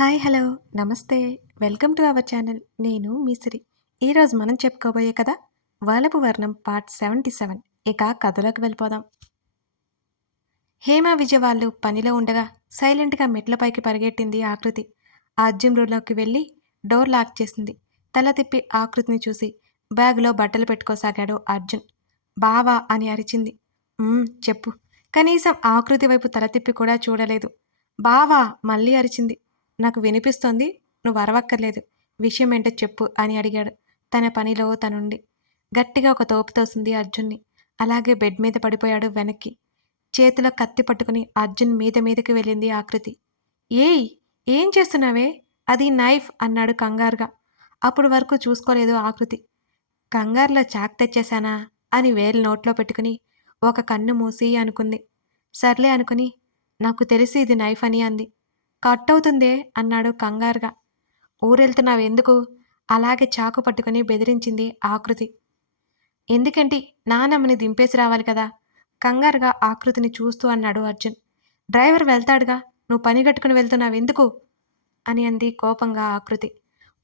Hi hello నమస్తే. Welcome to our channel. నేను మీసిరి ఈరోజు మనం చెప్పుకోబోయే కదా వలపు వర్ణం పార్ట్ సెవెంటీ సెవెన్. ఇక కథలోకి వెళ్ళిపోదాం. హేమ విజయ వాళ్ళు పనిలో ఉండగా సైలెంట్గా మెట్లపైకి పరిగెట్టింది ఆకృతి. అర్జున్ రూమ్లోకి వెళ్ళి డోర్ లాక్ చేసింది. తల తిప్పి ఆకృతిని చూసి బ్యాగ్లో బట్టలు పెట్టుకోసాగాడు అర్జున్. బావా అని అరిచింది. చెప్పు. కనీసం ఆకృతి వైపు తల తిప్పి కూడా చూడలేదు. బావా మళ్ళీ అరిచింది. నాకు వినిపిస్తోంది నువ్వు అరవక్కర్లేదు. విషయం ఏంటో చెప్పు అని అడిగాడు. తన పనిలో తనుండి. గట్టిగా ఒక తోపు తోసింది అర్జున్ని. అలాగే బెడ్ మీద పడిపోయాడు వెనక్కి. చేతిలో కత్తి పట్టుకుని అర్జున్ మీద మీదకి వెళ్ళింది ఆకృతి. ఏయ్! ఏం చేస్తున్నావే? అది నైఫ్ అన్నాడు కంగారుగా. అప్పుడు వరకు చూసుకోలేదు ఆకృతి. కంగారులో చాక్ తెచ్చేశానా? అని వేలు నోట్లో పెట్టుకుని ఒక కన్ను మూసి అనుకుంది. సర్లే అనుకుని నాకు తెలిసి ఇది నైఫ్ అని అంది. కట్ అవుతుందే అన్నాడు కంగారుగా. ఊరెళ్తున్నావు ఎందుకు? అలాగే చాకు పట్టుకుని బెదిరించింది ఆకృతి. ఎందుకంటే నానమ్మని దింపేసి రావాలి కదా? కంగారుగా ఆకృతిని చూస్తూ అన్నాడు అర్జున్. డ్రైవర్ వెళ్తాడుగా? నువ్వు పని కట్టుకుని వెళ్తున్నావు ఎందుకు? అని అంది కోపంగా ఆకృతి.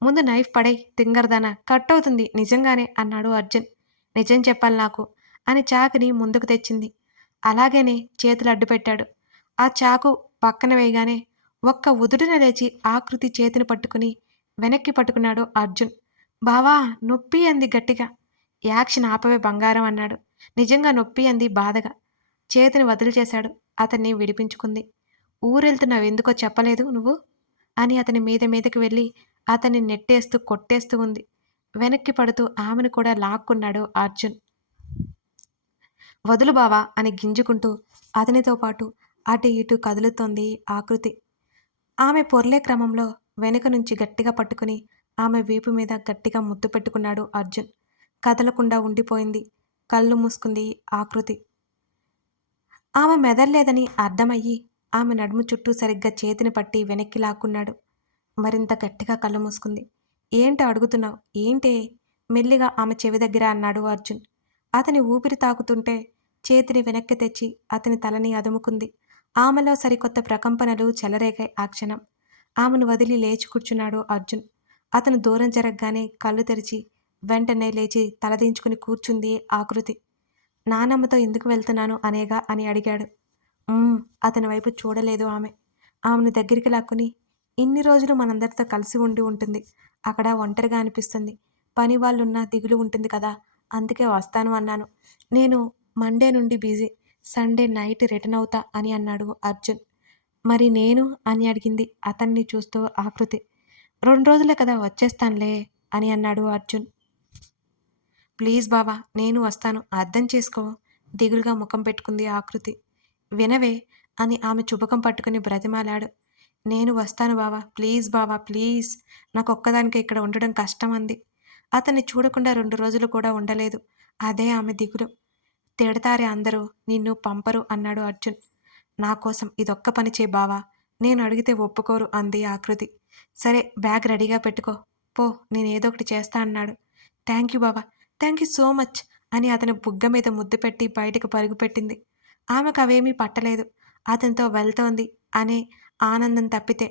ముందు నైఫ్ పడై తింగరదానా. కట్ అవుతుంది నిజంగానే అన్నాడు అర్జున్. నిజం చెప్పాలి నాకు అని చాకుని ముందుకు తెచ్చింది. అలాగేనే చేతులు అడ్డుపెట్టాడు. ఆ చాకు పక్కన వేయగానే ఒక్క ఉదుటిన లేచి ఆకృతి చేతిని పట్టుకుని వెనక్కి పట్టుకున్నాడు అర్జున్. బావా నొప్పి అంది గట్టిగా. యాక్షన్ ఆపవే బంగారం అన్నాడు. నిజంగా నొప్పి అంది బాధగా. చేతిని వదిలిచేశాడు. అతన్ని విడిపించుకుంది. ఊరెళ్తున్నావు ఎందుకో చెప్పలేదు నువ్వు? అని అతని మీద మీదకి వెళ్ళి అతన్ని నెట్టేస్తూ కొట్టేస్తూ ఉంది. వెనక్కి పడుతూ ఆమెను కూడా లాక్కున్నాడు అర్జున్. వదులు బావా అని గింజుకుంటూ అతనితో పాటు అటు ఇటు కదులుతోంది ఆకృతి. ఆమె పొర్లే క్రమంలో వెనుక నుంచి గట్టిగా పట్టుకుని ఆమె వీపు మీద గట్టిగా ముద్దు పెట్టుకున్నాడు అర్జున్. కదలకుండా ఉండిపోయింది. కళ్ళు మూసుకుంది ఆకృతి ఆమె మెదర్లేదని అర్థమయ్యి ఆమె నడుము చుట్టూ సరిగ్గా చేతిని పట్టి వెనక్కి లాక్కున్నాడు. మరింత గట్టిగా కళ్ళు మూసుకుంది. ఏంటి అడుగుతున్నావు? ఏంటే? మెల్లిగా ఆమె చెవి దగ్గర అన్నాడు అర్జున్. అతని ఊపిరి తాకుతుంటే చేతిని వెనక్కి తెచ్చి అతని తలని అదుముకుంది. ఆమెలో సరికొత్త ప్రకంపనలు చెలరేగాయి ఆ క్షణం. ఆమెను వదిలి లేచి కూర్చున్నాడు అర్జున్. అతను దూరం జరగగానే కళ్ళు తెరిచి వెంటనే లేచి తలదించుకుని కూర్చుంది ఆకృతి నానమ్మతో ఎందుకు వెళ్తున్నాను అనేగా అని అడిగాడు. అతని వైపు చూడలేదు ఆమె. ఆమెను దగ్గరికి లాక్కుని ఇన్ని రోజులు మనందరితో కలిసి ఉండి ఉంటుంది. అక్కడ ఒంటరిగా అనిపిస్తుంది. పని వాళ్ళున్నా దిగులు ఉంటుంది కదా. అందుకే వస్తాను అన్నాను. నేను మండే నుండి బిజీ. సండే నైట్ రిటర్న్ అవుతా అని అన్నాడు అర్జున్. మరి నేను? అని అడిగింది అతన్ని చూస్తూ ఆకృతి. రెండు రోజులే కదా వచ్చేస్తానులే అని అన్నాడు అర్జున్. ప్లీజ్ బావా నేను వస్తాను. అర్థం చేసుకో. దిగులుగా ముఖం పెట్టుకుంది ఆకృతి. వినవే అని ఆమె చుబకం పట్టుకుని బ్రతిమాలాడు. నేను వస్తాను బావా ప్లీజ్ బావా ప్లీజ్. నాకు ఒక్కదానికి ఇక్కడ ఉండడం కష్టం అంది. అతన్ని చూడకుండా రెండు రోజులు కూడా ఉండలేదు. అదే ఆమె దిగులు. తిడతారే అందరూ నిన్ను పంపరు అన్నాడు అర్జున్. నా కోసం ఇదొక్క పని చే బావా నేను అడిగితే ఒప్పుకోరు అంది ఆకృతి. సరే బ్యాగ్ రెడీగా పెట్టుకో. పో నేను ఏదో ఒకటి చేస్తా అన్నాడు. థ్యాంక్ యూ బావా థ్యాంక్ యూ సో మచ్ అని అతని బుగ్గ మీద ముద్దు పెట్టి బయటకు పరుగుపెట్టింది. ఆమెకు అవేమీ పట్టలేదు. అతనితో వెళ్తోంది అనే ఆనందం తప్పితే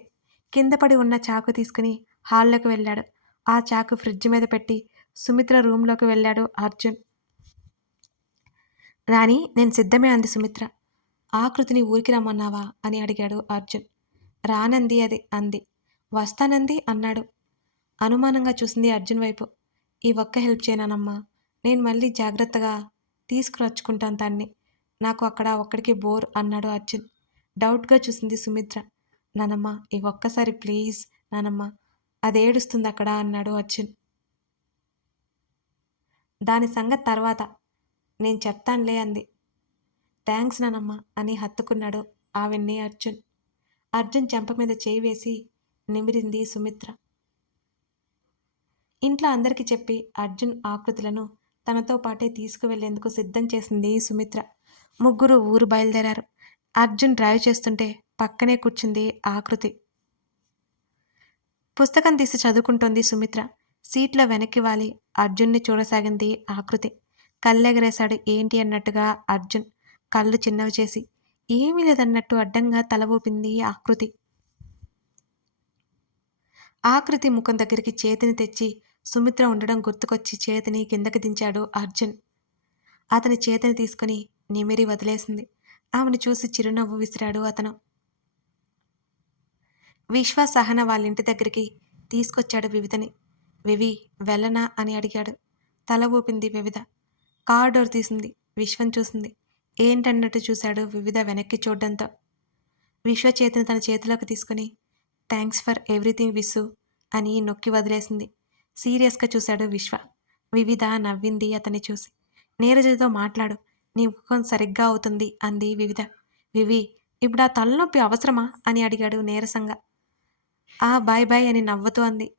కింద పడి ఉన్న చాకు తీసుకుని హాల్లోకి వెళ్ళాడు. ఆ చాకు ఫ్రిడ్జ్ మీద పెట్టి సుమిత్ర రూంలోకి వెళ్ళాడు అర్జున్. రాణి నేను సిద్ధమే అంది సుమిత్ర. ఆకృతిని ఊరికి రమ్మన్నావా? అని అడిగాడు అర్జున్. రానంది అది అంది. వస్తానంది అన్నాడు. అనుమానంగా చూసింది అర్జున్ వైపు. ఈ ఒక్క హెల్ప్ చేయనానమ్మా. నేను మళ్ళీ జాగ్రత్తగా తీసుకురచ్చుకుంటాను తన్ని. నాకు అక్కడ ఒక్కడికి బోర్ అన్నాడు అర్జున్. డౌట్గా చూసింది సుమిత్ర. నానమ్మ ఈ ఒక్కసారి ప్లీజ్ నానమ్మ. అది ఏడుస్తుంది అక్కడ అన్నాడు అర్జున్. దాని సంగతి తర్వాత. నేను చెప్తానులే అంది. థ్యాంక్స్ నానమ్మ అని హత్తుకున్నాడు ఆవిడ్ని అర్జున్. అర్జున్ చెంప మీద చేయి వేసి నిమిరింది సుమిత్ర. ఇంట్లో అందరికీ చెప్పి అర్జున్ ఆకృతులను తనతో పాటే తీసుకువెళ్ళేందుకు సిద్ధం చేసింది సుమిత్ర. ముగ్గురు ఊరు బయలుదేరారు. అర్జున్ డ్రైవ్ చేస్తుంటే పక్కనే కూర్చుంది ఆకృతి. పుస్తకం తీసి చదువుకుంటోంది సుమిత్ర. సీట్లో వెనక్కి వాలి. అర్జున్ని చూడసాగింది ఆకృతి. కళ్ళెగరేశాడు. ఏంటి అన్నట్టుగా అర్జున్ కళ్ళు చిన్నవి చేసి. ఏమీ లేదన్నట్టు అడ్డంగా తల ఊపింది ఆకృతి. ఆకృతి ముఖం దగ్గరికి చేతిని తెచ్చి సుమిత్ర ఉండడం గుర్తుకొచ్చి చేతిని కిందకి దించాడు అర్జున్. అతని చేతిని తీసుకుని నిమిరి వదిలేసింది. ఆమెను చూసి చిరునవ్వు విసిరాడు అతను. విశ్వ సహన వాళ్ళ ఇంటి దగ్గరికి తీసుకొచ్చాడు వివిధని వివి వెళ్ళనా అని అడిగాడు. తల ఊపింది వివిధ కార్ డోర్ తీసింది. విశ్వం చూసింది. ఏంటన్నట్టు చూశాడు వివిధ వెనక్కి చూడడంతో. విశ్వ చేతిని తన చేతిలోకి తీసుకుని థ్యాంక్స్ ఫర్ ఎవ్రీథింగ్ విసు అని నొక్కి వదిలేసింది. సీరియస్గా చూశాడు విశ్వ. వివిధ నవ్వింది అతన్ని చూసి. నీరజతో మాట్లాడు. నీ ముఖం సరిగ్గా అవుతుంది అంది వివిధ. వివి ఇప్పుడు ఆ తలనొప్పి అవసరమా? అని అడిగాడు నీరసంగా. ఆ బాయ్ బాయ్ అని నవ్వుతూ అంది.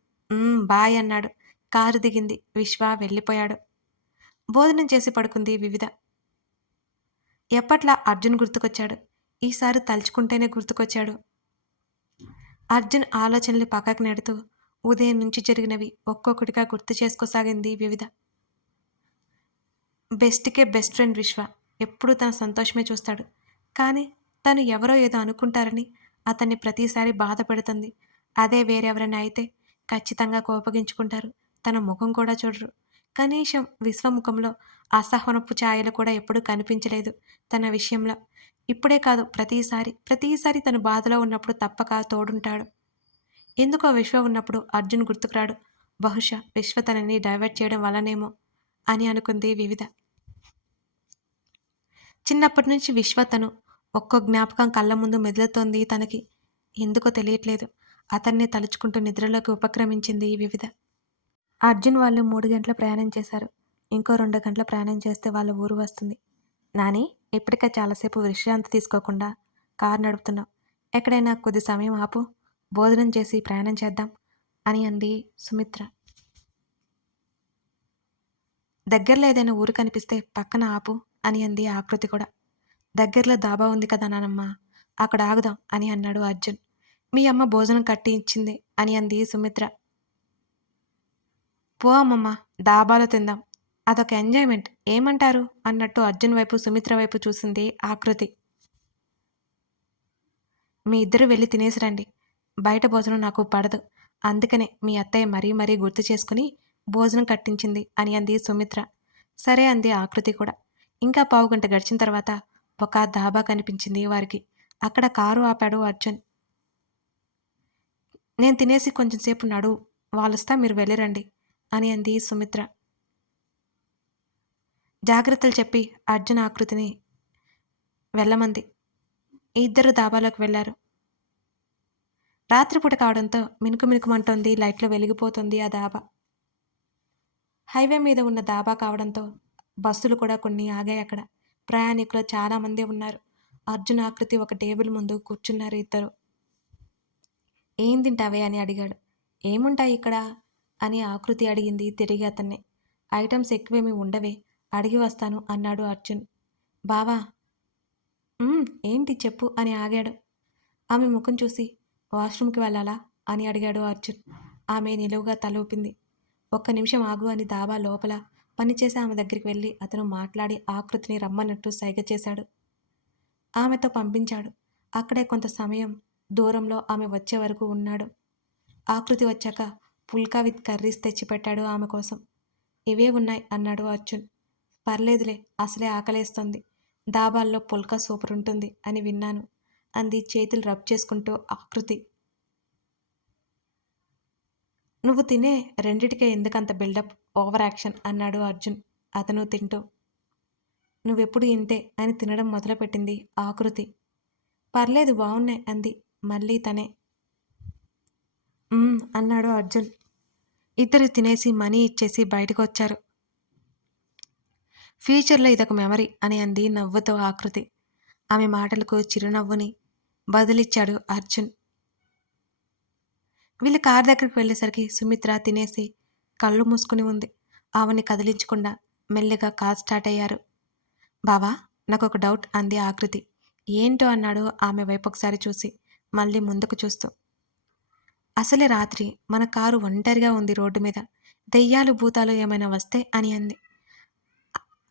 బాయ్ అన్నాడు. కారు దిగింది. విశ్వ వెళ్ళిపోయాడు. భోజనం చేసి పడుకుంది వివిధ. ఎప్పట్లా అర్జున్ గుర్తుకొచ్చాడు? ఈసారి తలుచుకుంటేనే గుర్తుకొచ్చాడు. అర్జున్ ఆలోచనలు పక్కకు నెడుతూ ఉదయం నుంచి జరిగినవి ఒక్కొక్కటిగా గుర్తు చేసుకోసాగింది వివిధ. బెస్ట్కే బెస్ట్ ఫ్రెండ్ విశ్వ. ఎప్పుడూ తన సంతోషమే చూస్తాడు. కానీ తను ఎవరో ఏదో అనుకుంటారని అతన్ని ప్రతిసారి బాధ పెడుతుంది. అదే వేరెవరైనా అయితే ఖచ్చితంగా కోపగించుకుంటారు. తన ముఖం కూడా చూడరు. కనీసం విశ్వముఖంలో అసహనపు ఛాయలు కూడా ఎప్పుడూ కనిపించలేదు తన విషయంలో. ఇప్పుడే కాదు ప్రతిసారి ప్రతిసారి తను బాధలో ఉన్నప్పుడు తప్పక తోడుంటాడు. ఎందుకో విశ్వ ఉన్నప్పుడు అర్జున్ గుర్తుకురాడు బహుశా విశ్వ తనని డైవర్ట్ చేయడం వల్లనేమో అని అనుకుంది వివిధ. చిన్నప్పటి నుంచి విశ్వ తను ఒక్కో జ్ఞాపకం కళ్ళ ముందు మెదులుతోంది తనకి. ఎందుకో తెలియట్లేదు. అతన్ని తలుచుకుంటూ నిద్రలోకి ఉపక్రమించింది వివిధ. అర్జున్ వాళ్ళు మూడు గంటల ప్రయాణం చేశారు. ఇంకో రెండు గంటల ప్రయాణం చేస్తే వాళ్ళ ఊరు వస్తుంది. నాని ఇప్పటికే చాలాసేపు విశ్రాంతి తీసుకోకుండా కారు నడుపుతున్నావు. ఎక్కడైనా కొద్ది సమయం ఆపు. భోజనం చేసి ప్రయాణం చేద్దాం అని అంది సుమిత్ర. దగ్గరలో ఏదైనా ఊరు కనిపిస్తే పక్కన ఆపు అని అంది ఆకృతి కూడా. దగ్గరలో దాబా ఉంది కదా నానమ్మ అక్కడ ఆగుదాం అని అన్నాడు అర్జున్. మీ అమ్మ భోజనం కట్టి ఇచ్చింది అని అంది సుమిత్ర. పో అమ్మమ్మ దాబాలో తిందాం. అదొక ఎంజాయ్మెంట్. ఏమంటారు? అన్నట్టు అర్జున్ వైపు సుమిత్ర వైపు చూసింది ఆకృతి. మీ ఇద్దరు వెళ్ళి తినేసి రండి. బయట భోజనం నాకు పడదు. అందుకనే మీ అత్తయ్య మరీ మరీ గుర్తు చేసుకుని భోజనం కట్టించింది అని అంది సుమిత్ర. సరే అంది ఆకృతి కూడా. ఇంకా పావు గంట గడిచిన తర్వాత ఒక దాబా కనిపించింది వారికి. అక్కడ కారు ఆపాడు అర్జున్. నేను తినేసి కొంచెం సేపు నడు. వాళ్ళొస్తా మీరు వెళ్ళిరండి అని అంది సుమిత్ర. జాగ్రత్తలు చెప్పి అర్జున్ ఆకృతిని వెళ్ళమంది. ఇద్దరు దాబాలోకి వెళ్ళారు. రాత్రిపూట కావడంతో మినుకు మినుకుమంటోంది లైట్లు వెలిగిపోతుంది ఆ దాబా హైవే మీద ఉన్న దాబా కావడంతో బస్సులు కూడా కొన్ని ఆగాయి అక్కడ. ప్రయాణికులు చాలామంది ఉన్నారు. అర్జున్ ఆకృతి ఒక టేబుల్ ముందు కూర్చున్నారు ఇద్దరు. ఏం తింటావే? అని అడిగాడు. ఏముంటాయి ఇక్కడ? అని ఆకృతి అడిగింది తిరిగి అతన్ని. ఐటమ్స్ ఎక్కువేమీ ఉండవే అడిగి వస్తాను అన్నాడు అర్జున్. బావా ఏంటి చెప్పు అని ఆగాడు. ఆమె ముఖం చూసి వాష్రూమ్కి వెళ్ళాలా అని అడిగాడు అర్జున్. ఆమె నిలువుగా తల ఊపింది. ఒక్క నిమిషం ఆగు అని దాబా లోపల పనిచేసి ఆమె దగ్గరికి వెళ్ళి అతను మాట్లాడి ఆకృతిని రమ్మన్నట్టు సైగ చేశాడు. ఆమెతో పంపించాడు. అక్కడే కొంత సమయం దూరంలో ఆమె వచ్చే వరకు ఉన్నాడు. ఆకృతి వచ్చాక పుల్కా విత్ కర్రీస్ తెచ్చిపెట్టాడు ఆమె కోసం. ఇవే ఉన్నాయి అన్నాడు అర్జున్. పర్లేదులే అసలే ఆకలేస్తుంది. దాబాల్లో పుల్కా సూపర్ ఉంటుంది అని విన్నాను అంది చేతులు రబ్ చేసుకుంటూ ఆకృతి. నువ్వు తినే రెండిటికే ఎందుకంత బిల్డప్ ఓవర్ యాక్షన్ అన్నాడు అర్జున్ అతను తింటూ. నువ్వెప్పుడు ఇంతే అని తినడం మొదలుపెట్టింది ఆకృతి. పర్లేదు బాగున్నాయి అంది మళ్ళీ తనే. అన్నాడు అర్జున్. ఇద్దరు తినేసి మనీ ఇచ్చేసి బయటకు వచ్చారు ఫ్యూచర్లో ఇదొక మెమరీ అని అంది నవ్వుతో ఆకృతి. ఆమె మాటలకు చిరునవ్వుని బదులిచ్చాడు అర్జున్. వీళ్ళు కార్ దగ్గరికి వెళ్ళేసరికి సుమిత్ర తినేసి కళ్ళు మూసుకుని ఉంది. ఆమెని కదిలించకుండా మెల్లిగా కార్ స్టార్ట్ అయ్యారు. బావా నాకు ఒక డౌట్ అంది ఆకృతి. ఏంటో అన్నాడు ఆమె వైపు ఒకసారి చూసి మళ్ళీ ముందుకు చూస్తూ. అసలే రాత్రి మన కారు ఒంటరిగా ఉంది రోడ్డు మీద. దెయ్యాలు భూతాలు ఏమైనా వస్తే అని అంది.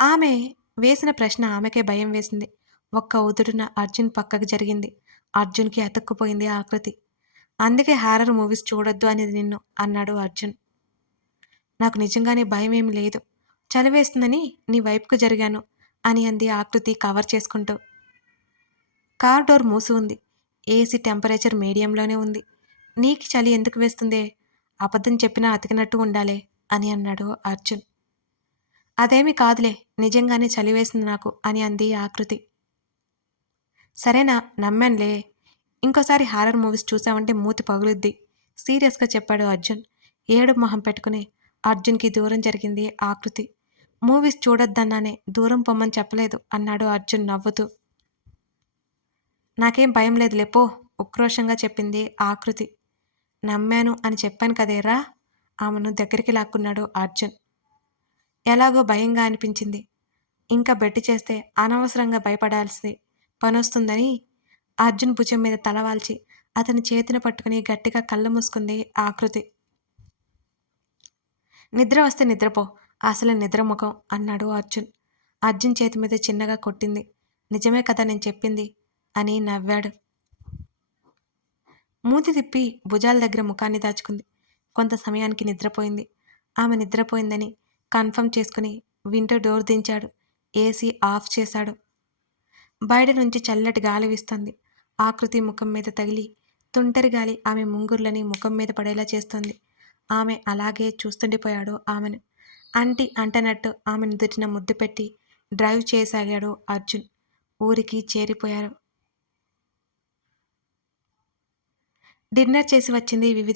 ఆమె వేసిన ప్రశ్న ఆమెకే భయం వేసింది. ఒక్క ఉదుడున అర్జున్ పక్కకు జరిగింది. అర్జున్కి అతుక్కుపోయింది ఆకృతి. అందుకే హారర్ మూవీస్ చూడొద్దు అనేది నిన్ను అన్నాడు అర్జున్. నాకు నిజంగానే భయం ఏమి లేదు. చలివేస్తుందని నీ వైపుకు జరిగాను అని అంది ఆకృతి కవర్ చేసుకుంటూ. కార్ డోర్ మూసి ఉంది. ఏసీ టెంపరేచర్ మీడియంలోనే ఉంది. నీకు చలి ఎందుకు వేస్తుందే? అబద్ధం చెప్పినా అతికినట్టు ఉండాలే అని అన్నాడు అర్జున్. అదేమి కాదులే నిజంగానే చలి వేసింది నాకు అని అంది ఆకృతి. సరేనా నమ్మానులే. ఇంకోసారి హారర్ మూవీస్ చూసామంటే మూతి పగులుద్ది సీరియస్గా చెప్పాడు అర్జున్. ఏడు మొహం పెట్టుకుని అర్జున్కి దూరం జరిగింది ఆకృతి. మూవీస్ చూడొద్దన్నానే దూరం పొమ్మని చెప్పలేదు అన్నాడు అర్జున్ నవ్వుతూ. నాకేం భయం లేదు లేపో ఉక్రోషంగా చెప్పింది ఆకృతి. నమ్మాను అని చెప్పాను కదేరా? ఆమెను దగ్గరికి లాక్కున్నాడు అర్జున్. ఎలాగో భయంగా అనిపించింది. ఇంకా బెట్టి చేస్తే అనవసరంగా భయపడాల్సి పనొస్తుందని అర్జున్ భుజం మీద తలవాల్చి అతని చేతిని పట్టుకుని గట్టిగా కళ్ళు మూసుకుంది ఆకృతి నిద్ర వస్తే నిద్రపో అసలు నిద్రముఖం అన్నాడు అర్జున్. అర్జున్ చేతి మీద చిన్నగా కొట్టింది. నిజమే కదా నేను చెప్పింది అని నవ్వాడు. మూతి తిప్పి భుజాల దగ్గర ముఖాన్ని దాచుకుంది. కొంత సమయానికి నిద్రపోయింది. ఆమె నిద్రపోయిందని కన్ఫర్మ్ చేసుకుని వింటో డోర్ దించాడు. ఏసీ ఆఫ్ చేశాడు. బయట నుంచి చల్లటి గాలి వీస్తుంది. ఆకృతి ముఖం మీద తగిలి తుంటరి గాలి ఆమె ముంగుర్లని ముఖం మీద పడేలా చేస్తుంది. ఆమె అలాగే చూస్తుండిపోయాడు ఆమెను. అంటి అంటనట్టు ఆమెను దుట్టిన ముద్దు పెట్టి డ్రైవ్ చేయసాగాడు అర్జున్. ఊరికి చేరిపోయారు. డిన్నర్ చేసి వచ్చింది వివిధ.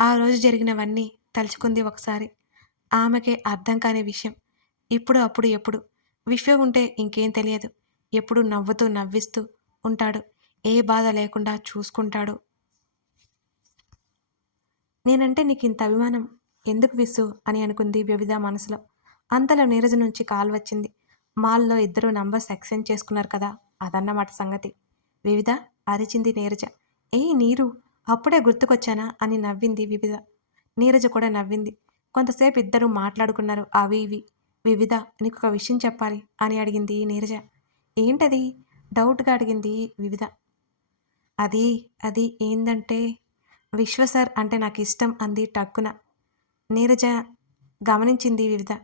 ఆ రోజు జరిగినవన్నీ తలుచుకుంది ఒకసారి. ఆమెకే అర్థం కాని విషయం. ఇప్పుడు అప్పుడు ఎప్పుడు? విశ్వ ఉంటే ఇంకేం తెలియదు. ఎప్పుడు నవ్వుతూ నవ్విస్తూ ఉంటాడు. ఏ బాధ లేకుండా చూసుకుంటాడు. నేనంటే నీకు ఇంత అభిమానం ఎందుకు విసు అని అనుకుంది వివిధ మనసులో. అంతలో నీరజ నుంచి కాల్ వచ్చింది. మాల్లో ఇద్దరు నంబర్స్ ఎక్స్చేంజ్ చేసుకున్నారు కదా అదన్నమాట సంగతి. వివిధ అరిచింది నీరజ. ఏ నీరు అప్పుడే గుర్తుకొచ్చానా? అని నవ్వింది వివిధ. నీరజ కూడా నవ్వింది. కొంతసేపు ఇద్దరు మాట్లాడుకున్నారు. అవి ఇవి. వివిధ నీకు ఒక విషయం చెప్పాలి అని అడిగింది నీరజ. ఏంటది? డౌట్గా అడిగింది వివిధ. అది అది ఏందంటే విశ్వ సార్ అంటే నాకు ఇష్టం అంది టక్కున. నీరజ గమనించింది వివిధ.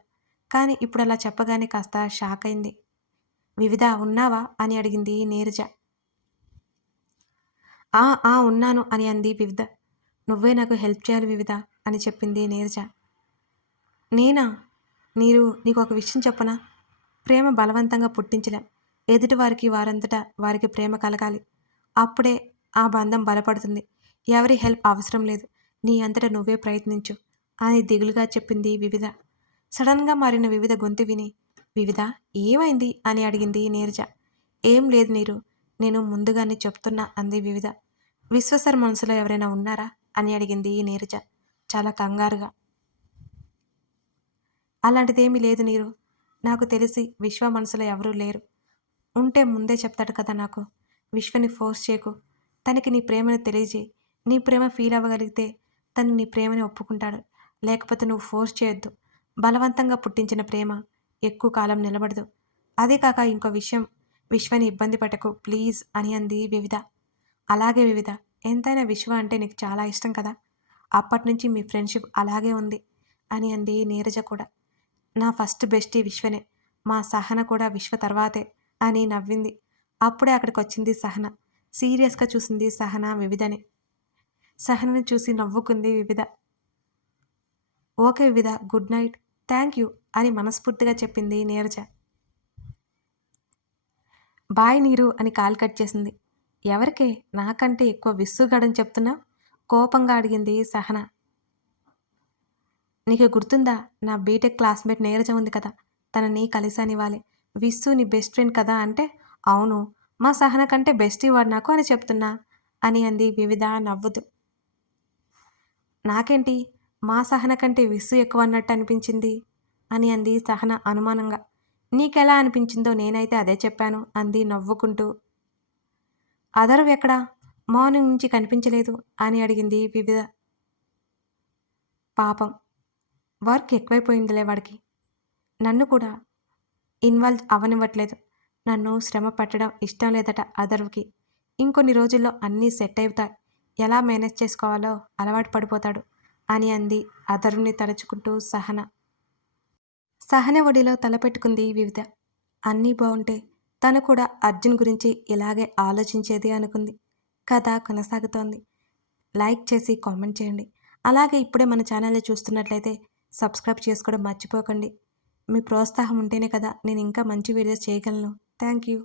కానీ ఇప్పుడు అలా చెప్పగానే కాస్త షాక్ అయింది వివిధ ఉన్నావా? అని అడిగింది నీరజ. ఆ ఆ ఉన్నాను అని అంది వివిధ. నువ్వే నాకు హెల్ప్ చేయాలి వివిధ అని చెప్పింది నీరజ. నేనా? మీరు నీకు ఒక విషయం చెప్పనా? ప్రేమ బలవంతంగా పుట్టించలేం. ఎదుటివారికి వారంతటా వారికి ప్రేమ కలగాలి. అప్పుడే ఆ బంధం బలపడుతుంది. ఎవరి హెల్ప్ అవసరం లేదు. నీ అంతటా నువ్వే ప్రయత్నించు అని దిగులుగా చెప్పింది వివిధ. సడన్గా మారిన వివిధ గొంతు విని వివిధ ఏమైంది? అని అడిగింది నీరజ. ఏం లేదు నీరు. నేను ముందుగానే చెప్తున్నా అంది వివిధ. విశ్వసర్ మనసులో ఎవరైనా ఉన్నారా? అని అడిగింది నీరజ చాలా కంగారుగా. అలాంటిదేమీ లేదు నీరు. నాకు తెలిసి విశ్వ మనసులో ఎవరూ లేరు. ఉంటే ముందే చెప్తాడు కదా నాకు. విశ్వని ఫోర్స్ చేయకు. తనకి నీ ప్రేమను తెలియజేయి. నీ ప్రేమ ఫీల్ అవ్వగలిగితే తను నీ ప్రేమని ఒప్పుకుంటాడు. లేకపోతే నువ్వు ఫోర్స్ చేయొద్దు. బలవంతంగా పుట్టించిన ప్రేమ ఎక్కువ కాలం నిలబడదు. అదే కాక ఇంకో విషయం విశ్వని ఇబ్బంది పెట్టకు ప్లీజ్ అని అంది వివిధ. అలాగే వివిధ ఎంతైనా విశ్వ అంటే నీకు చాలా ఇష్టం కదా? అప్పటి నుంచి మీ ఫ్రెండ్షిప్ అలాగే ఉంది అని అంది నీరజ కూడా. నా ఫస్ట్ బెస్టీ విశ్వనే మా సహన కూడా విశ్వ తర్వాతే అని నవ్వింది. అప్పుడే అక్కడికి వచ్చింది సహన సీరియస్గా చూసింది సహన వివిధని. సహనని చూసి నవ్వుకుంది వివిధ. ఓకే వివిధ గుడ్ నైట్ థ్యాంక్ యూ అని మనస్ఫూర్తిగా చెప్పింది నీరజ. బాయ్ నీరు అని కాల్ కట్ చేసింది. ఎవరికే? నాకంటే ఎక్కువ విస్సుగాడని చెప్తున్నా? కోపంగా అడిగింది సహన. నీకు గుర్తుందా? నా బీటెక్ క్లాస్మేట్ నీరజ ఉంది కదా? తనని కలిసానివ్వాలి. విస్సు నీ బెస్ట్ ఫ్రెండ్ కదా అంటే అవును. మా సహన కంటే బెస్ట్ ఇవాడు నాకు అని చెప్తున్నా అని అంది వివిధ నవ్వుతూ. నాకేంటి? మా సహన కంటే విస్సు ఎక్కువ అన్నట్టు అనిపించింది అని అంది సహన అనుమానంగా. నీకెలా అనిపించిందో నేనైతే అదే చెప్పాను అంది నవ్వుకుంటూ. అదరు ఎక్కడా? మార్నింగ్ నుంచి కనిపించలేదు అని అడిగింది వివిధ. పాపం. వర్క్ ఎక్కువైపోయిందిలే వాడికి. నన్ను కూడా. ఇన్వాల్వ్ అవనివ్వట్లేదు. నన్ను శ్రమ పెట్టడం ఇష్టం లేదట అదర్వ్కి ఇంకొన్ని రోజుల్లో అన్నీ సెట్ అవుతాయి ఎలా మేనేజ్ చేసుకోవాలో అలవాటు పడిపోతాడు అని అంది అధరుణ్ణి తలుచుకుంటూ సహన. సహన ఒడిలో తలపెట్టుకుంది వివిధ. అన్నీ బాగుంటే తను కూడా అర్జున్ గురించి ఇలాగే ఆలోచించేది అనుకుంది. కథ కొనసాగుతోంది. లైక్ చేసి కామెంట్ చేయండి. అలాగే ఇప్పుడే మన ఛానల్ని చూస్తున్నట్లయితే సబ్స్క్రైబ్ చేసుకోవడం మర్చిపోకండి. మీ ప్రోత్సాహం ఉంటేనే కదా నేను ఇంకా మంచి వీడియోస్ చేయగలను. Thank you.